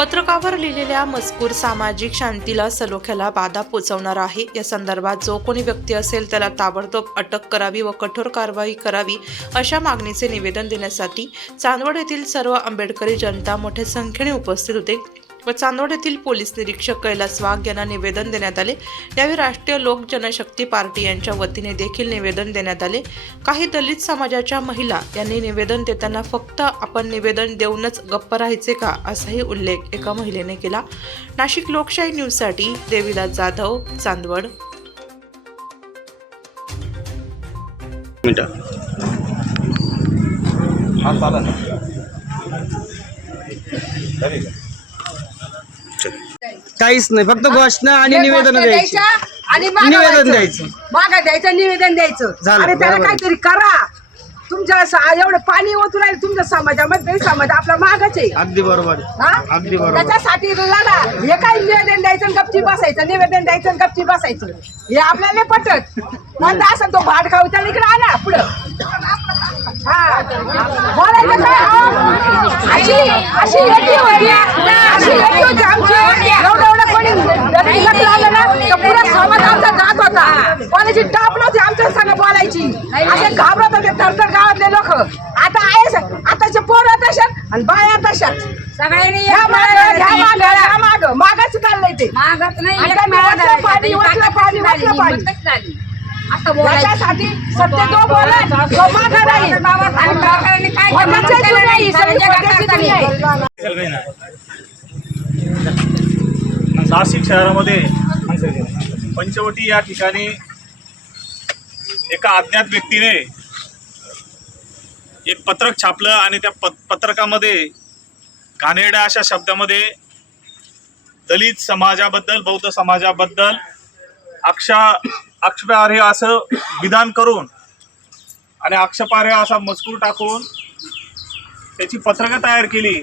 पत्रकावर लिहिलेल्या मजकूर सामाजिक शांतीला सलोख्याला बाधा पोचवणार आहे. या संदर्भात जो कोणी व्यक्ती असेल त्याला ताबडतोब अटक करावी व कठोर कारवाई करावी अशा मागणीचे निवेदन देण्यासाठी चांदवड येथील सर्व आंबेडकरी जनता मोठ्या संख्येने उपस्थित होते. व चांदवड येथील पोलीस निरीक्षक कैलास वाघ यांना निवेदन देण्यात आले. यावेळी राष्ट्रीय लोक जनशक्ती पार्टी यांच्या वतीने देखील निवेदन देण्यात आले. काही दलित समाजाच्या महिला यांनी निवेदन देताना फक्त आपण निवेदन देऊनच गप्प राहायचे का असाही उल्लेख एका महिलेने केला. नाशिक लोकशाही न्यूजसाठी देवीदास जाधव चांदवड. हा चालेल का? काहीच नाही. फक्त घोषणा आणि निवेदन द्यायची. द्यायच्या आणि मागं निवेदन व्हायचं. द्यायचं. मागं द्यायचं निवेदन द्यायचं. झालं, आणि त्याला बरोबर. काहीतरी करा. तुमच्या स- एवढं पाणी ओतून राहील तुमच्या समाजामध्ये समाज आपला मागच आहे. अगदी बरोबर आहे. हा? अगदी बरोबर. त्याच्यासाठी लढा हे काय निवेदन द्यायचं आणि गपची बसायचं? निवेदन द्यायचं आणि गपची बसायचं. हे आपल्याला नाही पटत. म्हणता असं तो भाड खाऊ त्याला इकडे आणा पुढं. हा. बोलायचं काय? अहो, अशी अशी एकी होती अशी एकी होती आमची एवढं एवढं कोणी जरी लग्न आलं ना तर पुरा समाज आमचा जात होता कोणाची टाप नव्हती आमच्या संग बोलायची असे घाबरत होते तरतर गावातले लोक आता आहेस आताचे पोरं तशात आणि बाया तशात सगळ्यांनी ह्या माग ह्या माग ह्या माग मागाच चाललंय ते मागत नाही आणि एक त्यांनी मागं वचलं झाली. पाणी, वचलं पाणी, झाली, वचलं पाणी. हिंमतच झाली. असं बोलायचं त्याच्यासाठी सत्य तो बोलत तो मागं राहील आणि बाबासाहेबांनी काय केलं? ही, नाही. सगळी. आहे. नाशिक शहरामध्ये पंचवटी या ठिकाणी एका अज्ञात व्यक्तीने एक पत्रक छापलं आणि त्या पत्रकामध्ये घाणेरड्या अशा शब्दामध्ये दलित समाजाबद्दल बौद्ध समाजाबद्दल अक्षा आक्षेपार्ह असं विधान करून आणि आक्षेपार्ह असा मजकूर टाकून त्याची पत्रकं तयार केली.